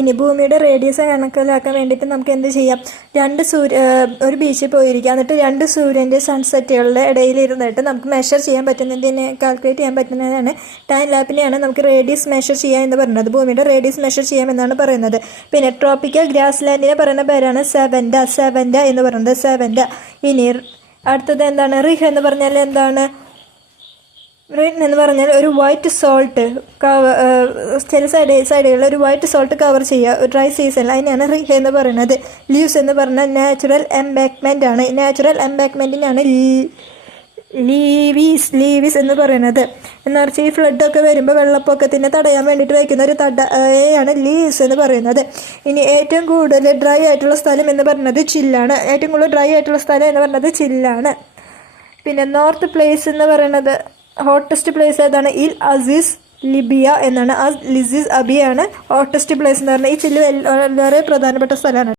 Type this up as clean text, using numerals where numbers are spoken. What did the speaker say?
ഇനി ഭൂമിയുടെ റേഡിയസ് കണക്കിലാക്കാൻ വേണ്ടിയിട്ട് നമുക്ക് എന്ത് ചെയ്യാം, ഒരു ബീച്ചിൽ പോയിരിക്കുക, എന്നിട്ട് 2 സൂര്യൻ്റെ സൺസെറ്റുകളുടെ ഇടയിൽ ഇരുന്നിട്ട് നമുക്ക് മെഷർ ചെയ്യാൻ പറ്റുന്നതിനെ കാൽക്കുലേറ്റ് ചെയ്യാൻ പറ്റുന്നതാണ് ടൈം ലാപ്പിനെയാണ് നമുക്ക് റേഡിയസ് മെഷർ ചെയ്യാം എന്ന് പറയുന്നത്. ഭൂമിയുടെ റേഡിയസ് മെഷർ ചെയ്യാമെന്നാണ് പറയുന്നത്. പിന്നെ ട്രോപ്പിക്കൽ ഗ്രാസ് ലാൻഡിനെ പറയുന്ന പേരാണ് സെവൻഡ എന്ന് പറയുന്നത്, സെവൻഡ. ഇനി അടുത്തത് എന്താണ്, റിഹ് എന്ന് പറഞ്ഞാൽ എന്താണ്? റിൻ എന്ന് പറഞ്ഞാൽ ഒരു വൈറ്റ് സോൾട്ട് ചില സൈഡുകളിൽ ഒരു വൈറ്റ് സോൾട്ട് കവർ ചെയ്യുക ഡ്രൈ സീസണിൽ, അതിനാണ് റിഹ് എന്ന് പറയുന്നത്. ലീവ്സ് എന്ന് പറഞ്ഞാൽ നാച്ചുറൽ എംബാക്ക്മെൻ്റ് ആണ്. നാച്ചുറൽ എംബാക്ക്മെൻറ്റിനാണ് ലീവീസ് എന്ന് പറയുന്നത്. എന്ന് വെച്ചാൽ ഈ ഫ്ലഡൊക്കെ വരുമ്പോൾ വെള്ളപ്പൊക്കത്തിനെ തടയാൻ വേണ്ടിയിട്ട് വയ്ക്കുന്ന ഒരു തടയാണ് ലീവ്സ് എന്ന് പറയുന്നത്. ഇനി ഏറ്റവും കൂടുതൽ ഡ്രൈ ആയിട്ടുള്ള സ്ഥലം എന്ന് പറയുന്നത് ചില്ലാണ്. ഏറ്റവും കൂടുതൽ ഡ്രൈ ആയിട്ടുള്ള സ്ഥലം എന്ന് പറയുന്നത് ചില്ലാണ്. പിന്നെ നോർത്ത് പ്ലേസ് എന്ന് പറയുന്നത് ഹോട്ടസ്റ്റ് പ്ലേസ് ഏതാണ്? ഇൽ അസീസ് ലിബിയ എന്നാണ്. ലിസിസ് അബിയാണ് ഹോട്ടസ്റ്റ് പ്ലേസ് എന്ന് പറഞ്ഞാൽ. ഈ ചില്ല് വളരെ പ്രധാനപ്പെട്ട സ്ഥലമാണ്.